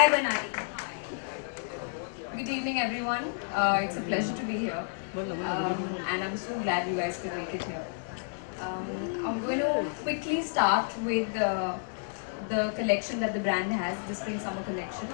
Hi, Banari. Good evening, everyone. It's a pleasure to be here, and I'm so glad you guys could make it here. I'm going to quickly start with the collection that the brand has, the Spring-Summer collection.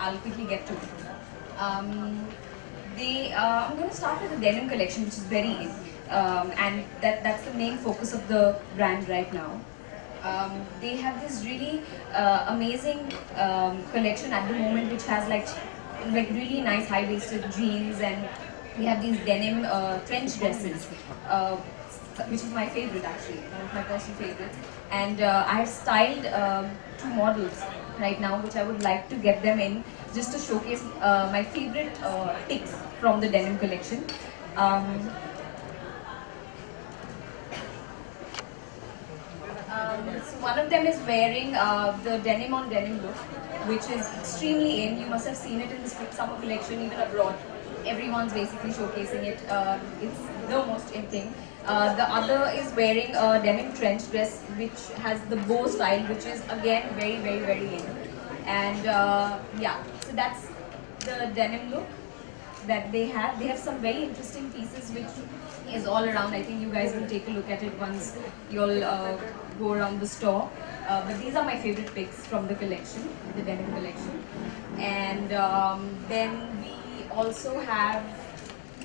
I'll quickly get to it. I'm going to start with the denim collection, which is very in, and that's the main focus of the brand right now. They have this really amazing collection at the moment, which has like really nice high-waisted jeans, and we have these denim trench dresses, which is my favorite actually, one of my personal favorites. And I have styled two models right now, which I would like to get them in just to showcase my favorite picks from the denim collection. So one of them is wearing the denim on denim look, which is extremely in. You must have seen it in the Spring-Summer collection, even abroad. Everyone's basically showcasing it. It's the most in thing. The other is wearing a denim trench dress, which has the bow style, which is again very, very, very in. And yeah, so that's the denim look that they have. They have some very interesting pieces, which is all around. I think you guys will take a look at it once you'll go around the store. But these are my favorite picks from the collection, the denim collection. And then we also have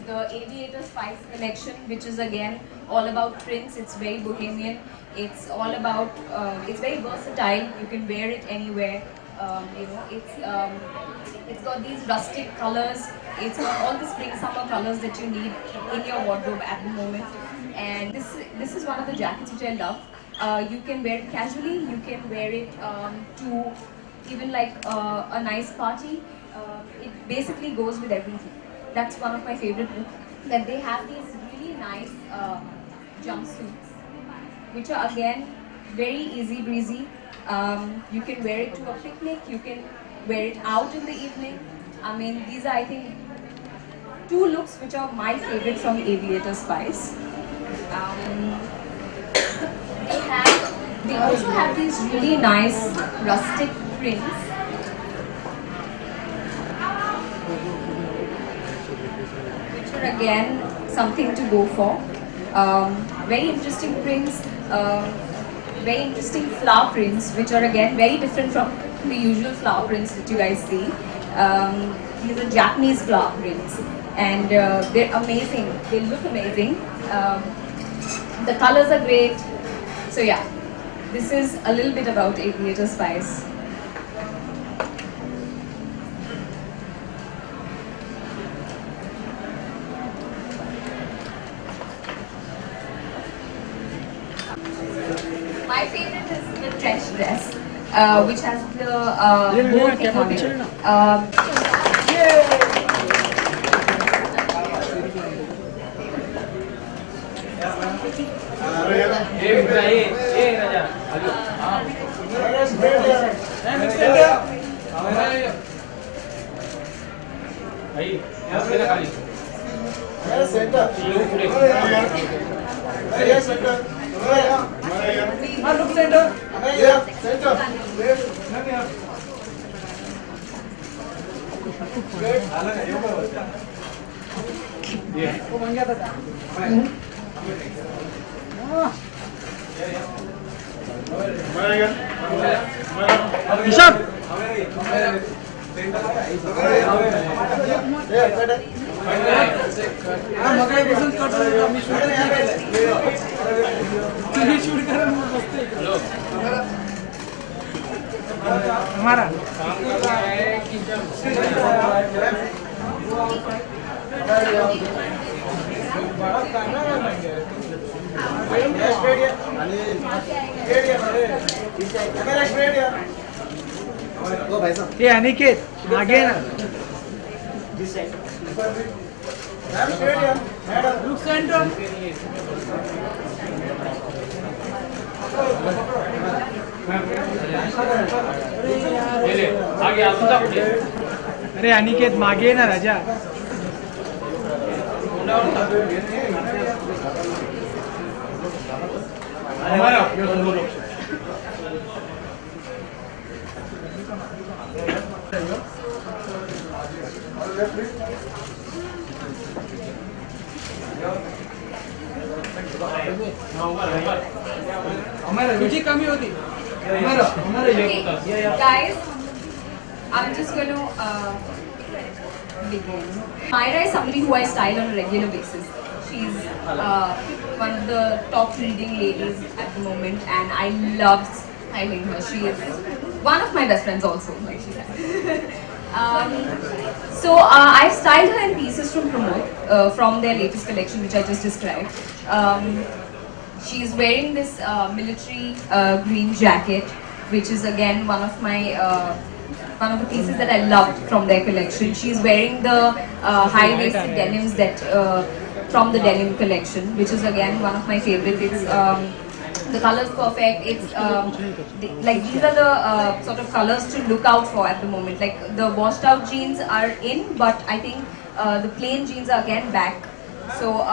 the Aviator Spice collection, which is again all about prints. It's very bohemian. It's all about, it's very versatile. You can wear it anywhere. It's got these rustic colors. It's got all the spring-summer colors that you need in your wardrobe at the moment. And this is one of the jackets which I love. You can wear it casually. You can wear it to even like a nice party. It basically goes with everything. That's one of my favorite looks. That they have these really nice jumpsuits, which are again very easy breezy. You can wear it to a picnic. You can wear it out in the evening. I mean, these are, I think, two looks which are my favorite from Aviator Spice. They also have these really nice rustic prints. Which are again something to go for. Very interesting prints, very interesting flower prints, which are again very different from the usual flower prints that you guys see. These are Japanese flower prints, and they're amazing. They look amazing. The colors are great. So yeah, this is a little bit about Aviator Spice. My favorite is the trench dress, which has the whole thing on it. ये अनिकेत आगे ना look centre अरे अनिकेत मागे ना राजा तुझी कमी होती. Okay, guys, I'm just going to begin. Myra is somebody who I style on a regular basis. She's one of the top leading ladies at the moment, and I love styling her. She is one of my best friends also, like she said. I've styled her in pieces from Promote, from their latest collection, which I just described. She's wearing this military green jacket, which is again one of the pieces that I loved from their collection. She's wearing the high-waisted denims that from the denim collection, which is again one of my favorites. It's the color's perfect. It's like these are the sort of colors to look out for at the moment. Like the washed out jeans are in, but I think the plain jeans are again back. So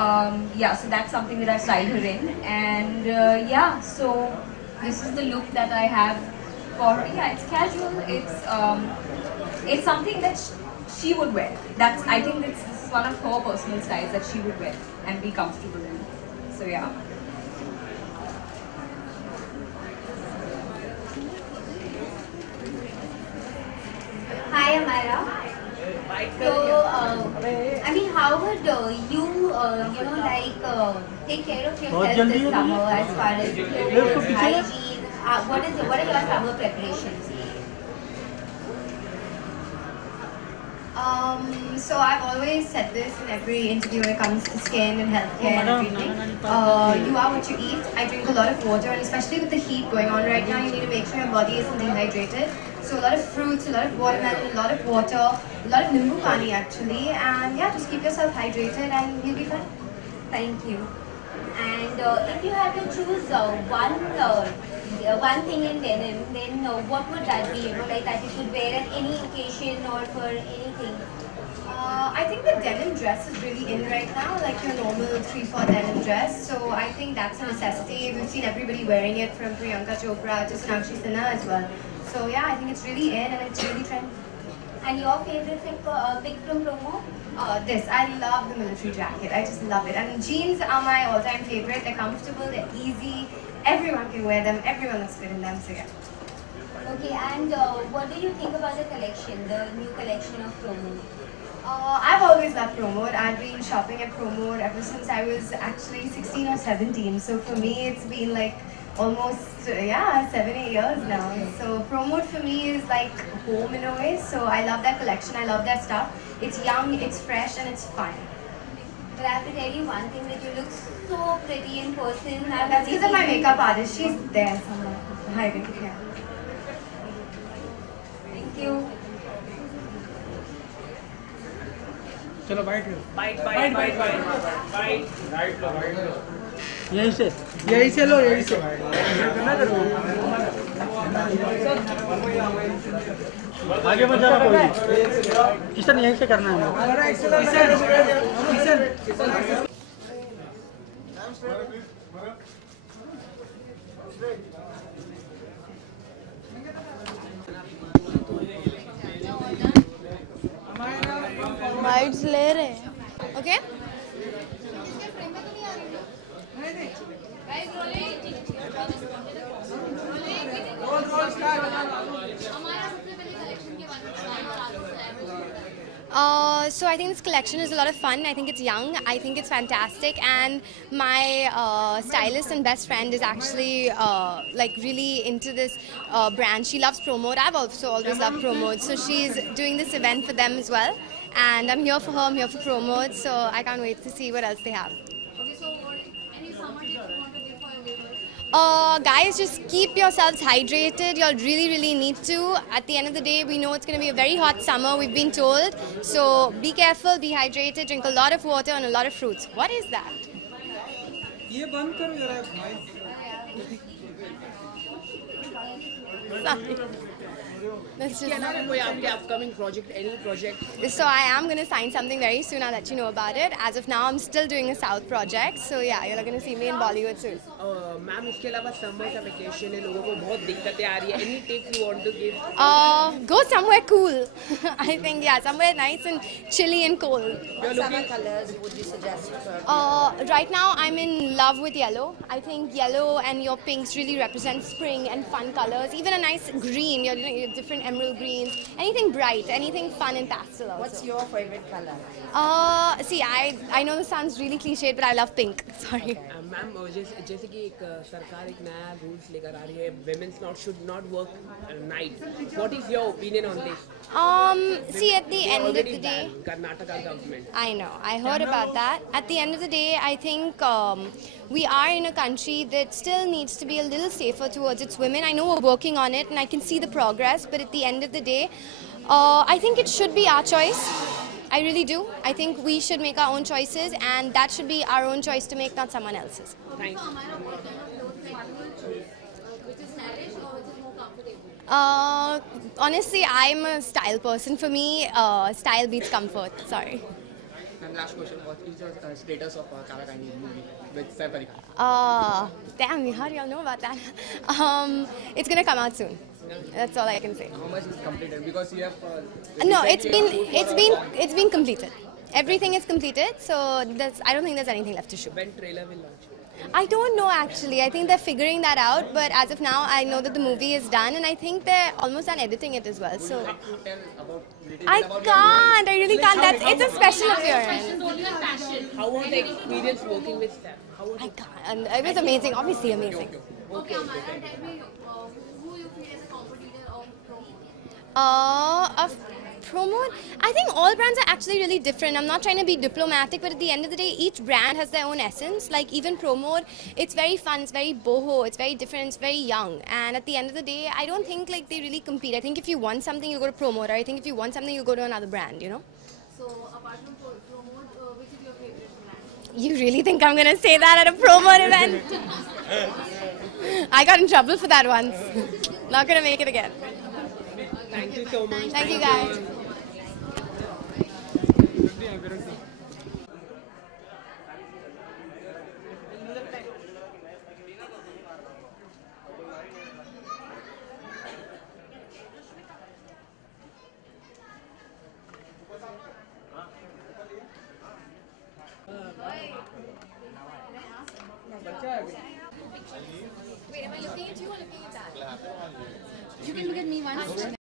yeah, so that's something that I've styled her in, and yeah, so this is the look that I have for her. Yeah, it's casual. It's something that she would wear. I think this is one of her personal styles that she would wear and be comfortable in. So yeah. Hi, Amara. So, I mean, how would you, take care of yourself this summer as far as clothes, hygiene? What are your summer preparations? So I've always said this in every interview when it comes to skin and healthcare and everything. You are what you eat. I drink a lot of water, and especially with the heat going on right now, you need to make sure your body isn't dehydrated. So a lot of fruits, a lot of watermelon, a lot of water, a lot of nimbu pani actually, and yeah, just keep yourself hydrated and you'll be fine. Thank you. And if you had to choose one thing in denim, then what would that be? Like that you could wear at any occasion or for anything. I think the denim dress is really in right now, like your normal 3/4 denim dress. So I think that's a necessity. We've seen everybody wearing it from Priyanka Chopra to Sonakshi Sinha as well. So yeah, I think it's really in and it's really trendy. And your favorite pick from promo? This. I love the military jacket. I just love it. And jeans are my all-time favorite. They're comfortable, they're easy. Everyone can wear them. Everyone looks good in them. So yeah. Okay, and what do you think about the collection, the new collection of promo? I've always loved Promote. I've been shopping at Promote ever since I was actually 16 or 17. So for me, it's been like almost 7-8 years now. So Promote for me is like home in a way. So I love that collection. I love that stuff. It's young, it's fresh, and it's fun. But I have to tell you one thing, that you look so pretty in person. That's because of my makeup artist. She's there somewhere hiding here. Thank you. चलो bite लो. Bite. यहीं से लो, यहीं से. आगे मत जाना कोई. किशन यहीं से करना है. किशन. बाइट्स ले रहे हैं. Okay So I think this collection is a lot of fun. I think it's young. I think it's fantastic. And my stylist and best friend is actually like really into this brand. She loves Promote. I've also always loved Promote. So she's doing this event for them as well. And I'm here for her. I'm here for Promote. So I can't wait to see what else they have. Okay, so any summer tips you want to give for your viewers? Guys, just keep yourselves hydrated. You'll really need to. At the end of the day, we know it's going to be a very hot summer, we've been told. So be careful, be hydrated, drink a lot of water and a lot of fruits. What is that? ये बंद करो जरा. Sorry. That's इसके just. अलावा कोई आपके upcoming project, any project? So I am going to sign something very soon. I'll let you know about it. As of now, I'm still doing a South project. So yeah, you're going to see me in Bollywood soon. Ma'am इसके अलावा summer का vacation है, लोगों को बहुत दिक्कतें आ रही है. Any tips you want to give? Go somewhere cool. I think yeah, somewhere nice and chilly and cold. You're looking. Colors would you suggest for? Right now, I'm in love with yellow. I think yellow and your pinks really represent spring and fun colors. Even a nice green, your different emerald greens. Anything bright, anything fun and pastel also. What's your favorite color? See, I know this sounds really cliched, but I love pink. Sorry. Ma'am जैसे कि एक सरकार एक नया rules लेकर आ रही है, women's not should not work night. What is your opinion on this? See, at the end of the Already day. banned, Karnataka government. I know. I heard about that. At the end of the day, I think we are in a country that still needs to be a little safer towards its women. I know we're working on it and I can see the progress, but at the end of the day, I think it should be our choice. I really do. I think we should make our own choices and that should be our own choice to make, not someone else's. Thank you. Honestly, I'm a style person. For me, style beats comfort. Sorry. And last question, what is the status of Kalakaini movie with Saif Ali Khan? Damn, how do y'all know about that? It's gonna come out soon. That's all I can say. How much is completed? Because you have... No, it's been completed. Everything is completed, so I don't think there's anything left to shoot. When trailer will launch? I don't know actually. I think they're figuring that out, but as of now, I know that the movie is done, and I think they're almost done editing it as well. So I can't. I really can't. It's a special appearance. How was the experience working with Sam? How was I can't. It was amazing. Obviously amazing. Okay, Amara, tell me who you feel is a competitor of promo? Of promo, I think all brands are actually really different. I'm not trying to be diplomatic, but at the end of the day, each brand has their own essence. Like even Promo, it's very fun, it's very boho, it's very different, it's very young. And at the end of the day, I don't think like they really compete. I think if you want something, you go to Promo, or I think if you want something, you go to another brand, you know? So, apart from promo, which is your favorite brand? You really think I'm going to say that at a Promo event? I got in trouble for that once. Not going to make it again. Thank you so much. Thank you guys. Wait, am I looking at you or looking at that? You can look at me once.